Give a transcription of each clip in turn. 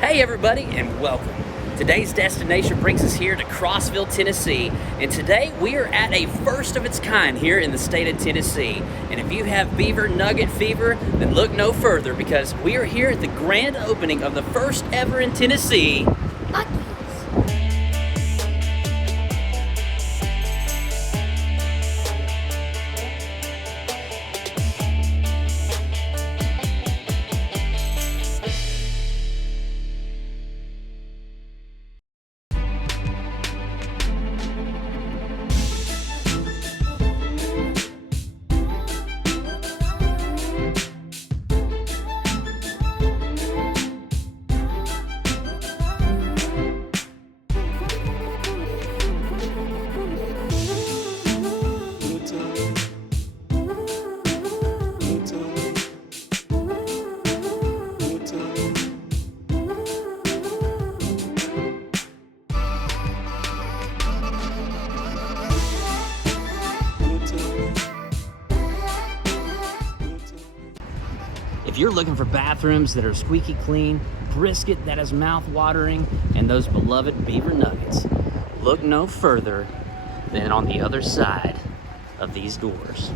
Hey everybody, and welcome. Today's destination brings us here to Crossville, Tennessee, and today we are at a first of its kind here in the state of Tennessee. And if you have beaver nugget fever, then look no further, because we are here at the grand opening of the first ever in Tennessee, Buc-ee. If you're looking for bathrooms that are squeaky clean, brisket that is mouth-watering, and those beloved beaver nuggets, look no further than on the other side of these doors.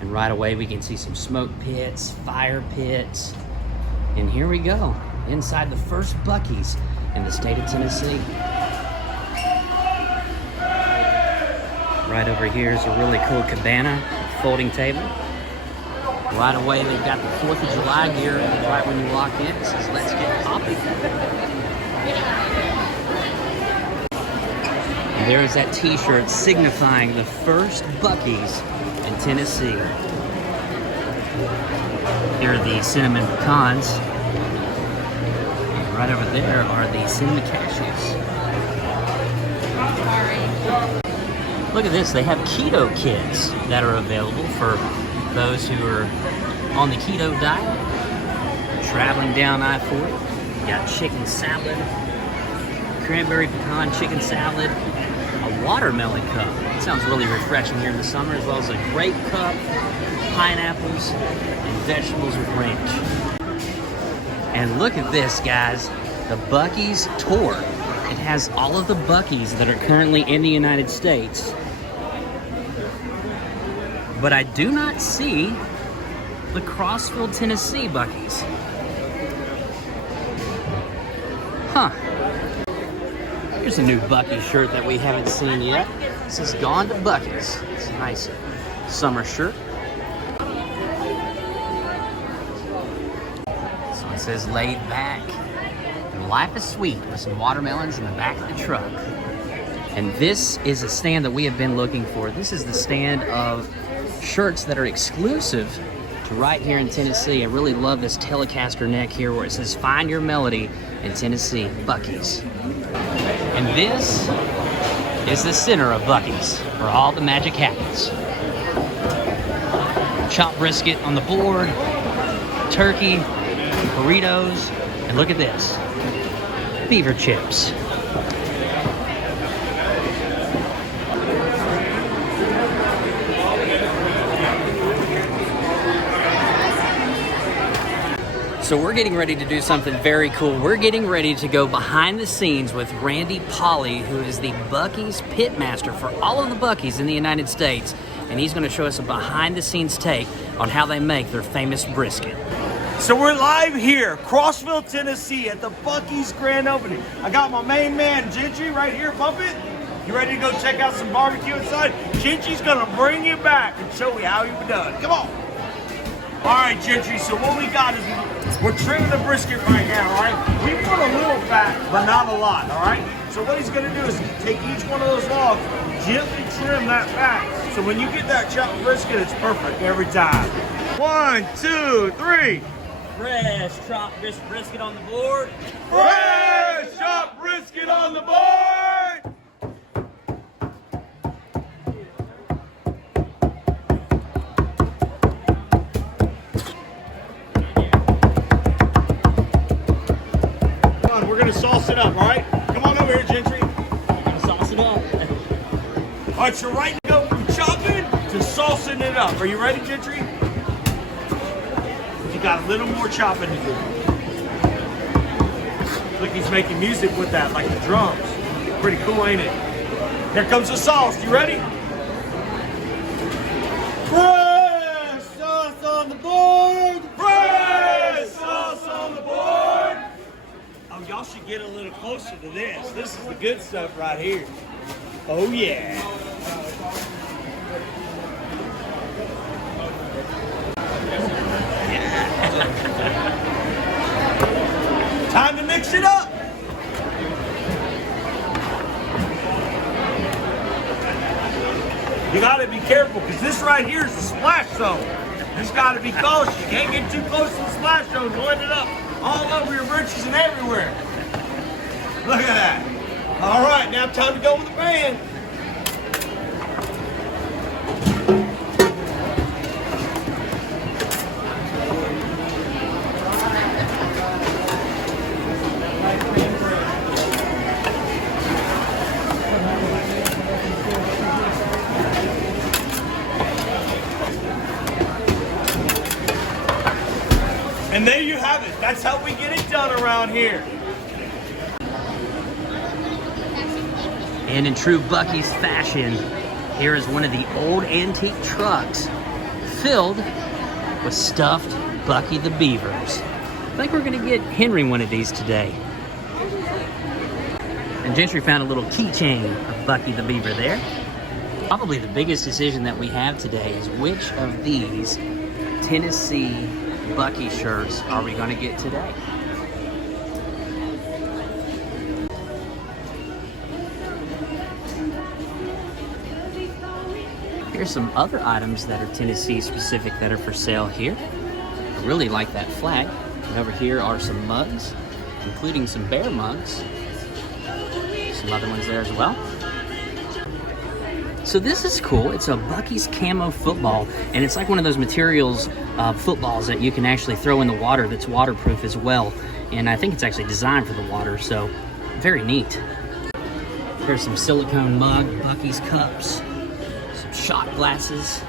And right away we can see some smoke pits, fire pits, and here we go, inside the first Buc-ee's in the state of Tennessee. Right over here is a really cool cabana, folding table. Right away, they've got the 4th of July gear right when you walk in. It says, "Let's get popping." And there is that t-shirt signifying the first Buc-ee's in Tennessee. Here are the cinnamon pecans. And right over there are the cinnamon cashews. Look at this, they have keto kits that are available for those who are on the keto diet, traveling down I-40. You got chicken salad, cranberry pecan chicken salad, a watermelon cup. It sounds really refreshing here in the summer, as well as a grape cup, pineapples, and vegetables with ranch. And look at this, guys, the Buc-ee's tour. It has all of the Buc-ee's that are currently in the United States. But I do not see the Crossville, Tennessee Buc-ee's. Huh. Here's a new Buc-ee shirt that we haven't seen yet. This is Gone to Buc-ee's. It's a nice summer shirt. This one says "Laid back and life is sweet" with some watermelons in the back of the truck. And this is a stand that we have been looking for. This is the stand of shirts that are exclusive to right here in Tennessee. I really love this Telecaster neck here where it says "Find your melody in Tennessee, Buc-ee's." And this is the center of Buc-ee's where all the magic happens. Chopped brisket on the board, turkey, burritos, and look at this, beaver chips. So we're getting ready to do something very cool. We're getting ready to go behind the scenes with Pauly, who is the Buc-ee's pitmaster for all of the Buc-ee's in the United States. And he's gonna show us a behind the scenes take on how they make their famous brisket. So we're live here, Crossville, Tennessee at the Buc-ee's grand opening. I got my main man, Gentry, right here, Bump It. You ready to go check out some barbecue inside? Gentry's gonna bring you back and show you how you were done. Come on. All right, Gentry, so what we got is we're trimming the brisket right now, all right? We put a little fat, but not a lot, all right? So what he's gonna do is take each one of those logs, gently trim that fat, so when you get that chopped brisket, it's perfect every time. 1, 2, 3. Fresh chopped brisket on the board. Fresh chopped brisket on the board! We're gonna sauce it up, all right? Come on over here, Gentry. We're gonna sauce it up. All right, so right to go from chopping to saucing it up. Are you ready, Gentry? You got a little more chopping to do. making music with that, like the drums. Pretty cool, ain't it? Here comes the sauce. You ready? Fresh sauce on the board! Fresh sauce on the board! Oh, y'all should get a little closer to this. This is the good stuff right here. Oh, yeah. Time to mix it up. You gotta be careful because this right here is the splash zone. Just gotta be cautious. You can't get too close to the splash zone. You'll end it up all over your britches and everywhere. Look at that. All right, now time to go with the band. And there you have it. That's how we get it done around here. And in true Buc-ee's fashion, here is one of the old antique trucks filled with stuffed Buc-ee the Beavers. I think we're gonna get Henry one of these today. And Gentry found a little keychain of Buc-ee the Beaver there. Probably the biggest decision that we have today is which of these Tennessee Buc-ee shirts are we gonna get today? Here's some other items that are Tennessee specific that are for sale here. I really like that flag. And over here are some mugs, including some bear mugs. Some other ones there as well. So this is cool. It's a Buc-ee's camo football, and it's like one of those materials footballs that you can actually throw in the water that's waterproof as well. And I think it's actually designed for the water, so very neat. Here's some silicone mug, Buc-ee's cups, some shot glasses.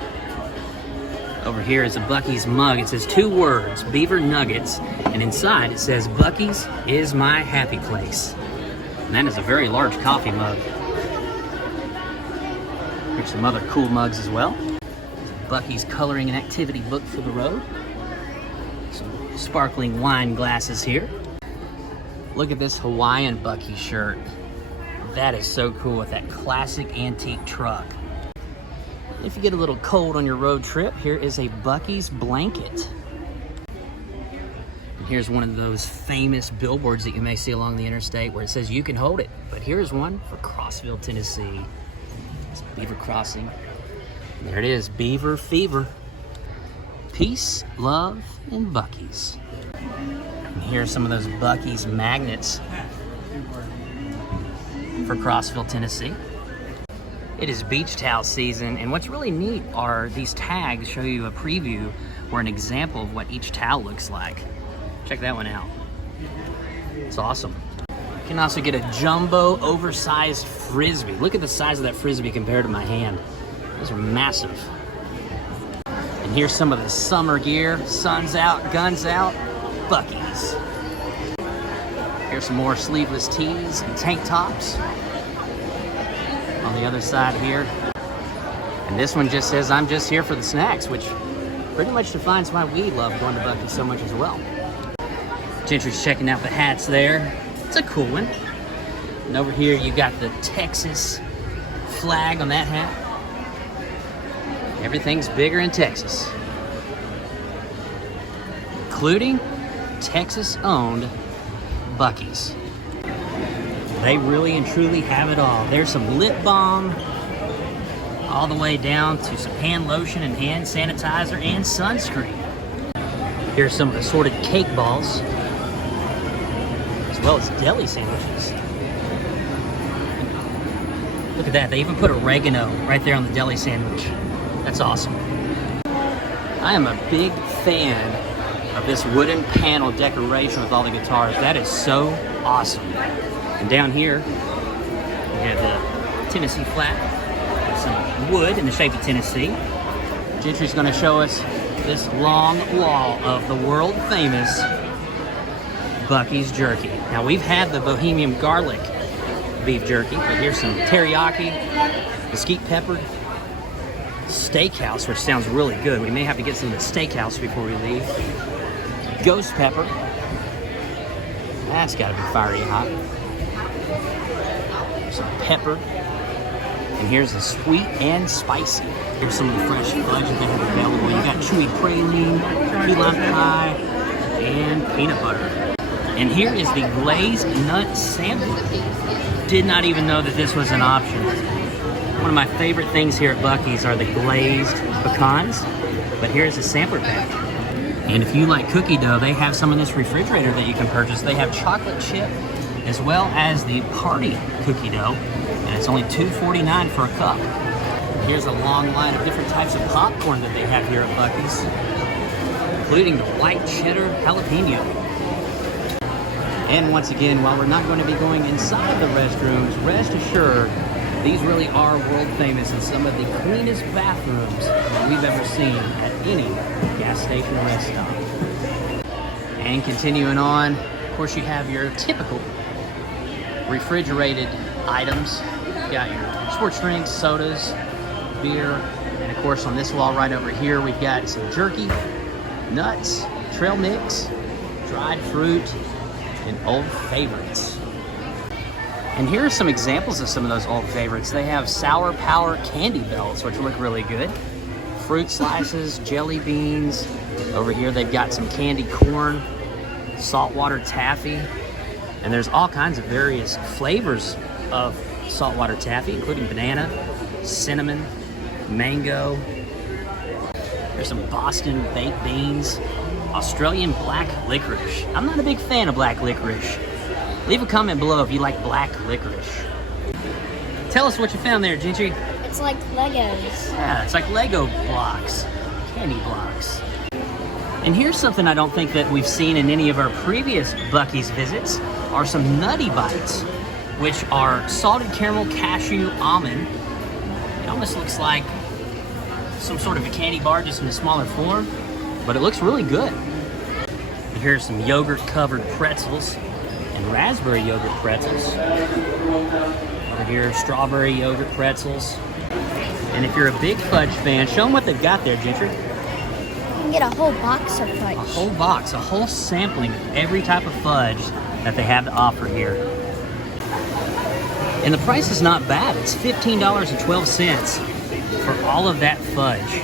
Over here is a Buc-ee's mug. It says 2 words, Beaver Nuggets, and inside it says, Buc-ee's is my happy place. And that is a very large coffee mug. Here's some other cool mugs as well. Buc-ee's coloring and activity book for the road. Some sparkling wine glasses here. Look at this Hawaiian Buc-ee shirt. That is so cool with that classic antique truck. If you get a little cold on your road trip, here is a Buc-ee's blanket. And here's one of those famous billboards that you may see along the interstate where it says you can hold it. But here's one for Crossville, Tennessee. It's Beaver Crossing. And there it is, Beaver Fever. Peace, love, and Buc-ee's. And here's some of those Buc-ee's magnets for Crossville, Tennessee. It is beach towel season, and what's really neat are these tags show you a preview or an example of what each towel looks like. Check that one out. It's awesome. You can also get a jumbo oversized Frisbee. Look at the size of that Frisbee compared to my hand. Those are massive. And here's some of the summer gear. Sun's out, guns out, Buc-ee's. Here's some more sleeveless tees and tank tops. On the other side here. And this one just says, I'm just here for the snacks, which pretty much defines why we love going to Buc-ee's so much as well. Gentry's checking out the hats there. It's a cool one. And over here you got the Texas flag on that hat. Everything's bigger in Texas, including Texas-owned Buc-ee's. They really and truly have it all. There's some lip balm, all the way down to some hand lotion and hand sanitizer and sunscreen. Here's some assorted cake balls, as well as deli sandwiches. Look at that, they even put oregano right there on the deli sandwich. That's awesome. I am a big fan of this wooden panel decoration with all the guitars. That is so awesome. And down here, we have the Tennessee flag with some wood in the shape of Tennessee. Gentry's gonna show us this long wall of the world famous Buc-ee's jerky. Now we've had the Bohemian garlic beef jerky, but here's some teriyaki, mesquite peppered, steakhouse, which sounds really good. We may have to get some of the steakhouse before we leave. Ghost pepper. That's gotta be fiery hot. Some pepper. And here's the sweet and spicy. Here's some of the fresh fudge that they have available. You got chewy praline, key lime pie, and peanut butter. And here is the glazed nut sampler. Did not even know that this was an option. One of my favorite things here at Buc-ee's are the glazed pecans, but here's a sampler pack. And if you like cookie dough, they have some in this refrigerator that you can purchase. They have chocolate chip as well as the party cookie dough, and it's only $2.49 for a cup. Here's a long line of different types of popcorn that they have here at Buc-ee's, including the white cheddar jalapeno. And once again, while we're not going to be going inside the restrooms, rest assured, these really are world famous and some of the cleanest bathrooms that we've ever seen at any gas station or rest stop. And continuing on, of course, you have your typical refrigerated items. You've got your sports drinks, sodas, beer, and of course on this wall right over here, we've got some jerky, nuts, trail mix, dried fruit, and old favorites. And here are some examples of some of those old favorites. They have Sour Power candy belts, which look really good. Fruit slices, jelly beans. Over here they've got some candy corn, saltwater taffy, and there's all kinds of various flavors of saltwater taffy, including banana, cinnamon, mango. There's some Boston baked beans, Australian black licorice. I'm not a big fan of black licorice. Leave a comment below if you like black licorice. Tell us what you found there, Gentry. It's like Legos. Yeah, it's like Lego blocks, candy blocks. And here's something I don't think that we've seen in any of our previous Buc-ee's visits, are some Nutty Bites, which are salted caramel, cashew, almond. It almost looks like some sort of a candy bar, just in a smaller form, but it looks really good. And here's some yogurt-covered pretzels and raspberry yogurt pretzels. Over here, strawberry yogurt pretzels. And if you're a big fudge fan, show them what they've got there, Gentry. You can get a whole box of fudge. A whole box, a whole sampling of every type of fudge that they have to offer here. And the price is not bad. It's $15.12 for all of that fudge.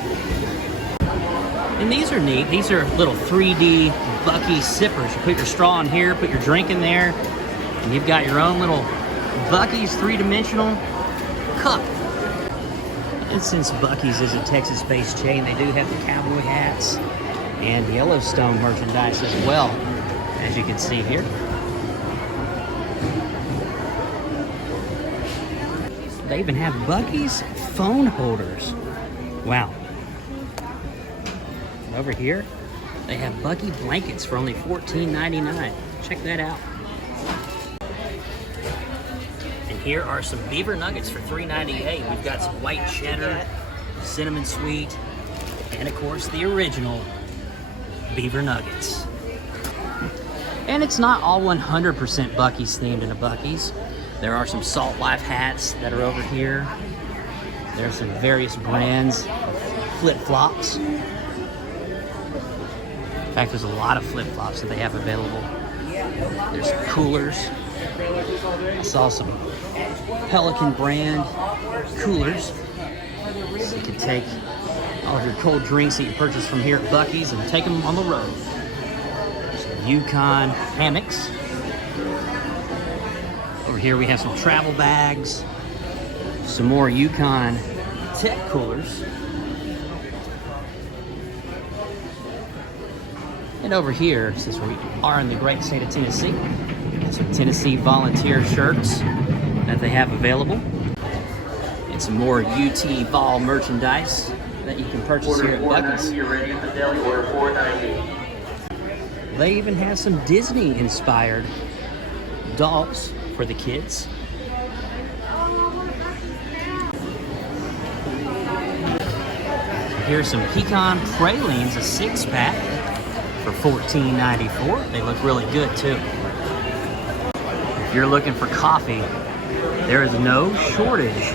And these are neat. These are little 3D Buc-ee sippers. You put your straw in here, put your drink in there, and you've got your own little Buc-ee's three-dimensional cup. And since Buc-ee's is a Texas-based chain, they do have the cowboy hats and Yellowstone merchandise as well, as you can see here. They even have Buc-ee's phone holders. Wow. Over here, they have Buc-ee blankets for only $14.99. Check that out. And here are some beaver nuggets for $3.98. We've got some white cheddar, cinnamon sweet, and of course the original beaver nuggets. And it's not all 100% Buc-ee's themed in a Buc-ee's. There are some Salt Life hats that are over here. There's some various brands of flip-flops. In fact, there's a lot of flip-flops that they have available. There's coolers. I saw some Pelican brand coolers. So you can take all of your cold drinks that you purchase from here at Buc-ee's and take them on the road. Some Yukon hammocks. Over here we have some travel bags. Some more Yukon tech coolers. And over here, since we are in the great state of Tennessee, we have some Tennessee volunteer shirts that they have available. And some more UT Vol merchandise that you can purchase here at Buc-ee's. They even have some Disney-inspired dolls for the kids. Here's some pecan pralines, a 6-pack for $14.94. They look really good too. If you're looking for coffee, there is no shortage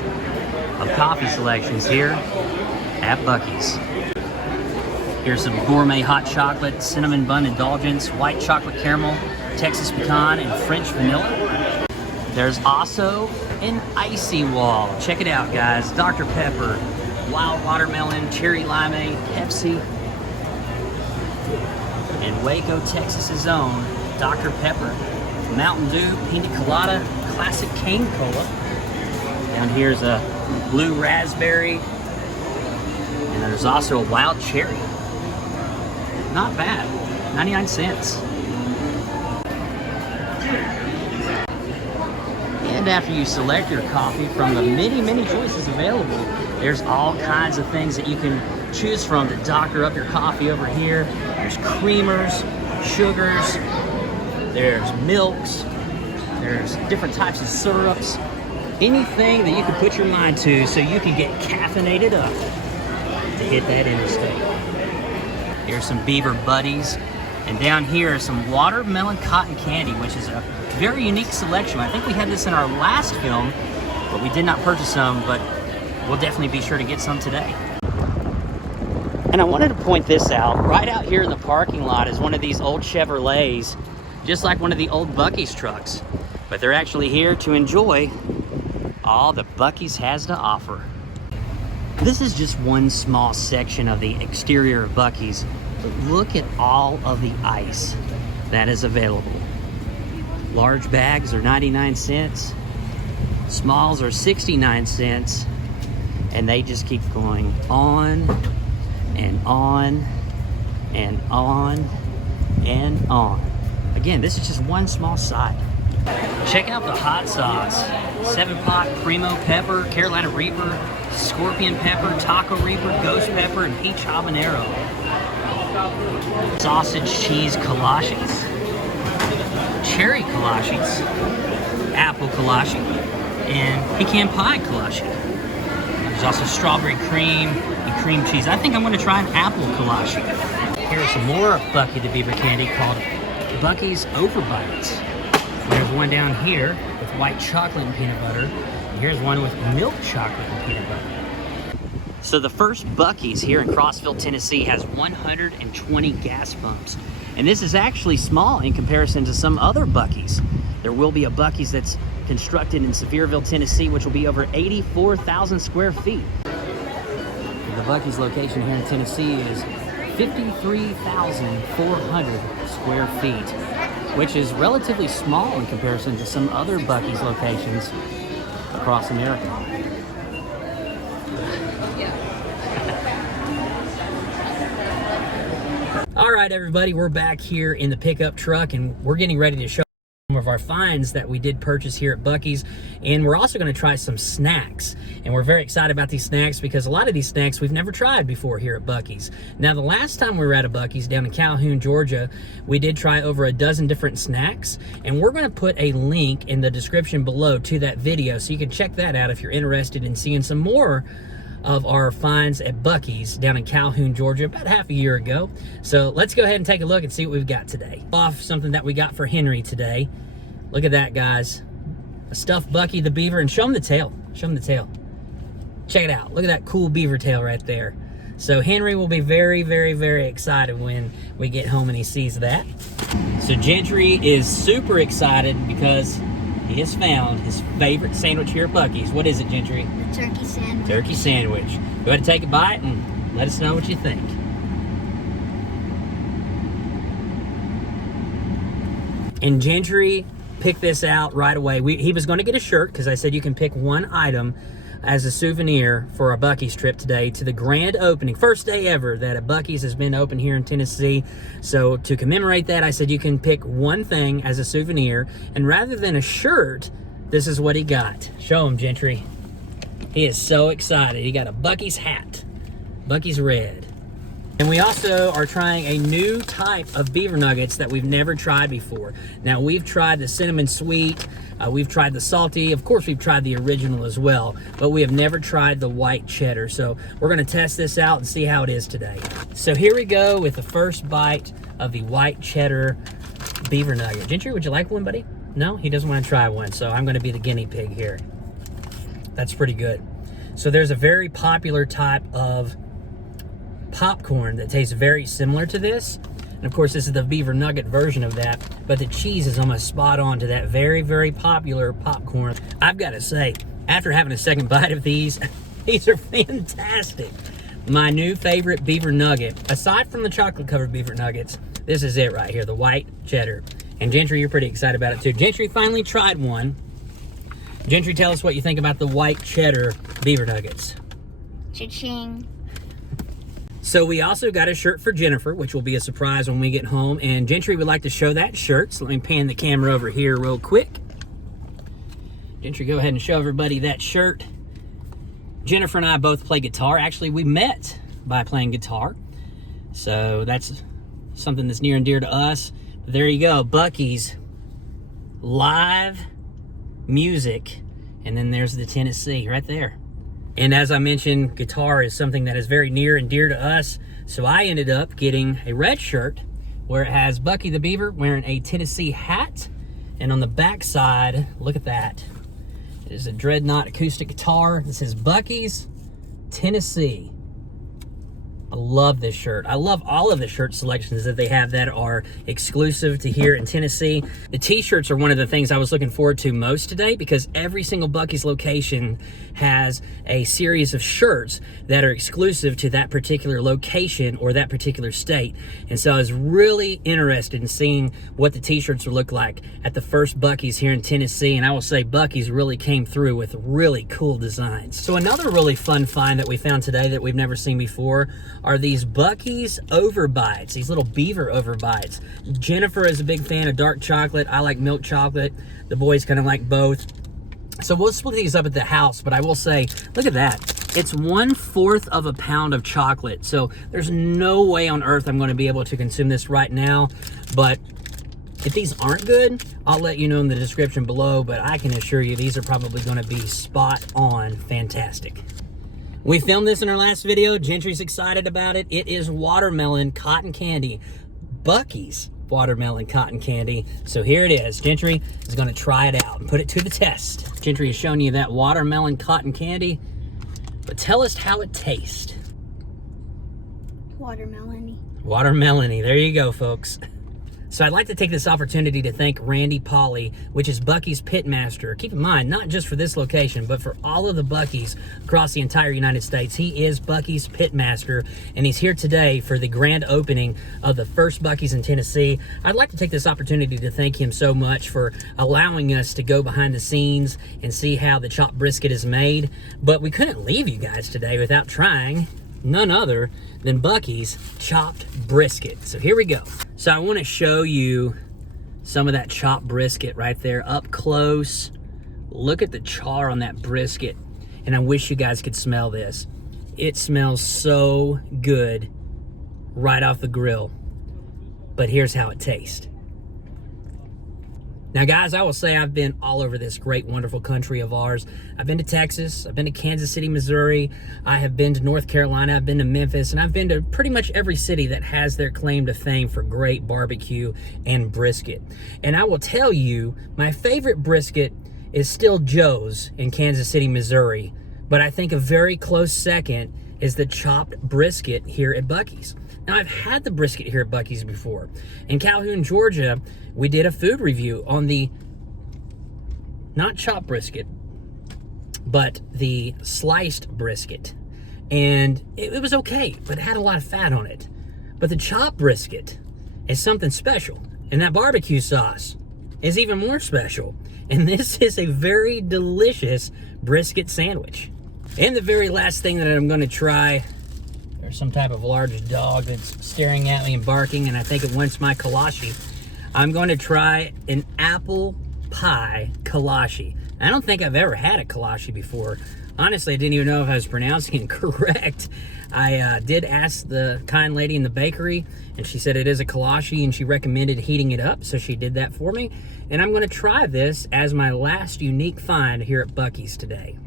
of coffee selections here at Buc-ee's. Here's some gourmet hot chocolate, cinnamon bun indulgence, white chocolate caramel, Texas pecan, and French vanilla. There's also an icy wall. Check it out, guys. Dr. Pepper, wild watermelon, cherry limeade, Pepsi, and Waco, Texas's own Dr. Pepper, Mountain Dew, Pina Colada, classic cane cola. Down here's a blue raspberry, and there's also a wild cherry. Not bad, 99 cents. And after you select your coffee from the many choices available, there's all kinds of things that you can choose from to doctor up your coffee over here. There's creamers, sugars, there's milks, there's different types of syrups, anything that you can put your mind to so you can get caffeinated up to hit that interstate. Here's some Beaver Buddies, and down here is some watermelon cotton candy, which is a very unique selection. I think we had this in our last film, but we did not purchase some, but we'll definitely be sure to get some today. And I wanted to point this out. Right out here in the parking lot is one of these old Chevrolets, just like one of the old Buc-ee's trucks. But they're actually here to enjoy all that Buc-ee's has to offer. This is just one small section of the exterior of Buc-ee's, but look at all of the ice that is available. Large bags are 99 cents, smalls are 69 cents, and they just keep going on and on and on and on. Again, this is just one small side. Check out the hot sauce. 7-pot Primo Pepper, Carolina Reaper, Scorpion Pepper, Taco Reaper, Ghost Pepper, and Peach Habanero. Sausage cheese kolaches, cherry kolaches, apple kolache, and pecan pie kolache. There's also strawberry cream and cream cheese. I think I'm going to try an apple kolache. Here's some more Buc-ee the Beaver candy called Buc-ee's Overbites. There's one down here with white chocolate and peanut butter. And here's one with milk chocolate and peanut butter. So the first Buc-ee's here in Crossville, Tennessee has 120 gas pumps. And this is actually small in comparison to some other Buc-ee's. There will be a Buc-ee's that's constructed in Sevierville, Tennessee, which will be over 84,000 square feet. The Buc-ee's location here in Tennessee is 53,400 square feet, which is relatively small in comparison to some other Buc-ee's locations across America. All right, everybody, we're back here in the pickup truck, and we're getting ready to show some of our finds that we did purchase here at Buc-ee's, and we're also going to try some snacks. And we're very excited about these snacks because a lot of these snacks we've never tried before here at Buc-ee's. Now, the last time we were at a Buc-ee's down in Calhoun, Georgia, we did try over a dozen different snacks, and we're going to put a link in the description below to that video so you can check that out if you're interested in seeing some more of our finds at Buc-ee's down in Calhoun, Georgia, about half a year ago. So let's go ahead and take a look and see what we've got today. Off something that we got for Henry today. Look at that, guys. A stuffed Buc-ee the Beaver, and show him the tail. Show him the tail. Check it out. Look at that cool beaver tail right there. So Henry will be very, very, very excited when we get home and he sees that. So Gentry is super excited because he has found his favorite sandwich here at Buc-ee's. What is it, Gentry? The turkey sandwich. Turkey sandwich. Go ahead and take a bite and let us know what you think. And Gentry picked this out right away. He was going to get a shirt because I said you can pick one item as a souvenir for a Buc-ee's trip today to the grand opening. First day ever that a Buc-ee's has been open here in Tennessee. So to commemorate that, I said you can pick one thing as a souvenir. And rather than a shirt, this is what he got. Show him, Gentry. He is so excited. He got a Buc-ee's hat. Buc-ee's red. And we also are trying a new type of beaver nuggets that we've never tried before. Now, we've tried the cinnamon sweet, we've tried the salty, of course we've tried the original as well, but we have never tried the white cheddar. So we're gonna test this out and see how it is today. So here we go with the first bite of the white cheddar beaver nugget. Gentry, would you like one, buddy? No, he doesn't want to try one, so I'm going to be the guinea pig here. That's pretty good. So there's a very popular type of popcorn that tastes very similar to this. And of course, this is the beaver nugget version of that, but the cheese is almost spot on to that very, very popular popcorn. I've got to say, after having a second bite of these, these are fantastic. My new favorite beaver nugget, aside from the chocolate-covered beaver nuggets, this is it right here, the white cheddar. And Gentry, you're pretty excited about it too. Gentry finally tried one. Gentry, tell us what you think about the white cheddar beaver nuggets. Cha-ching. So we also got a shirt for Jennifer, which will be a surprise when we get home. And Gentry would like to show that shirt. So let me pan the camera over here real quick. Gentry, go ahead and show everybody that shirt. Jennifer and I both play guitar. Actually, we met by playing guitar. So that's something that's near and dear to us. But there you go, Buc-ee's live music. And then there's the Tennessee right there. And as I mentioned, guitar is something that is very near and dear to us. So I ended up getting a red shirt where it has Buc-ee the Beaver wearing a Tennessee hat. And on the back side, look at that. It is a Dreadnought acoustic guitar. This is Buc-ee's Tennessee. I love this shirt. I love all of the shirt selections that they have that are exclusive to here in Tennessee. The t-shirts are one of the things I was looking forward to most today because every single Buc-ee's location has a series of shirts that are exclusive to that particular location or that particular state. And so I was really interested in seeing what the t-shirts would look like at the first Buc-ee's here in Tennessee. And I will say Buc-ee's really came through with really cool designs. So another really fun find that we found today that we've never seen before are these Buc-ee's overbites, these little beaver overbites. Jennifer is a big fan of dark chocolate. I like milk chocolate. The boys kind of like both. So we'll split these up at the house, but I will say, look at that. It's 1/4 of a pound of chocolate. So there's no way on earth I'm going to be able to consume this right now. But if these aren't good, I'll let you know in the description below. But I can assure you these are probably going to be spot on fantastic. We filmed this in our last video. Gentry's excited about it. It is watermelon cotton candy. Buc-ee's watermelon cotton candy. So here it is. Gentry is going to try it out and put it to the test. Gentry has shown you that watermelon cotton candy. But tell us how it tastes. Watermelon-y. Watermelon-y. There you go, folks. So I'd like to take this opportunity to thank Randy Pauly, which is Buc-ee's pitmaster. Keep in mind, not just for this location, but for all of the Buc-ee's across the entire United States. He is Buc-ee's pitmaster, and he's here today for the grand opening of the first Buc-ee's in Tennessee. I'd like to take this opportunity to thank him so much for allowing us to go behind the scenes and see how the chopped brisket is made. But we couldn't leave you guys today without trying none other than Buc-ee's chopped brisket. So here we go. So I want to show you some of that chopped brisket right there up close. Look at the char on that brisket. And I wish you guys could smell this. It smells so good right off the grill. But here's how it tastes. Now, guys, I will say I've been all over this great, wonderful country of ours. I've been to Texas. I've been to Kansas City, Missouri. I have been to North Carolina. I've been to Memphis. And I've been to pretty much every city that has their claim to fame for great barbecue and brisket. And I will tell you, my favorite brisket is still Joe's in Kansas City, Missouri. But I think a very close second is the chopped brisket here at Buc-ee's. Now, I've had the brisket here at Buc-ee's before. In Calhoun, Georgia, we did a food review on the, not chopped brisket, but the sliced brisket. And it was okay, but it had a lot of fat on it. But the chopped brisket is something special. And that barbecue sauce is even more special. And this is a very delicious brisket sandwich. And the very last thing that I'm going to try, there's some type of large dog that's staring at me and barking, and I think it wants my kolache. I'm going to try an apple pie kolache. I don't think I've ever had a kolache before. Honestly, I didn't even know if I was pronouncing it correct. I did ask the kind lady in the bakery, and she said it is a kolache, and she recommended heating it up, so she did that for me. And I'm going to try this as my last unique find here at Buc-ee's today.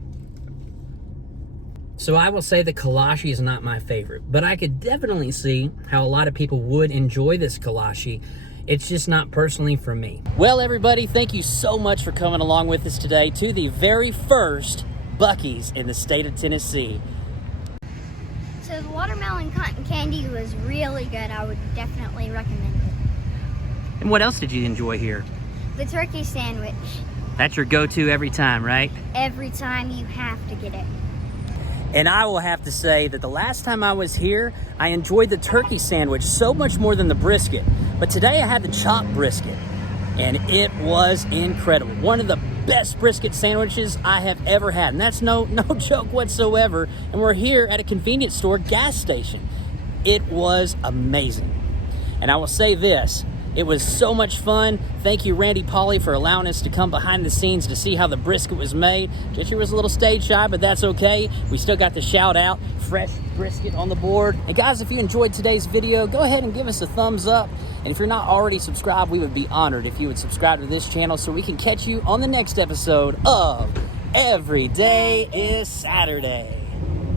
So I will say the kolache is not my favorite, but I could definitely see how a lot of people would enjoy this kolache. It's just not personally for me. Well, everybody, thank you so much for coming along with us today to the very first Buc-ee's in the state of Tennessee. So the watermelon cotton candy was really good. I would definitely recommend it. And what else did you enjoy here? The turkey sandwich. That's your go-to every time, right? Every time you have to get it. And I will have to say that the last time I was here, I enjoyed the turkey sandwich so much more than the brisket. But today I had the chopped brisket, and it was incredible. One of the best brisket sandwiches I have ever had, and that's no joke whatsoever. And we're here at a convenience store gas station. It was amazing. And I will say this, it was so much fun. Thank you, Randy Pauly, for allowing us to come behind the scenes to see how the brisket was made. Jesse was a little stage shy, but that's okay. We still got the shout out, fresh brisket on the board. And guys, if you enjoyed today's video, go ahead and give us a thumbs up. And if you're not already subscribed, we would be honored if you would subscribe to this channel so we can catch you on the next episode of Every Day is Saturday.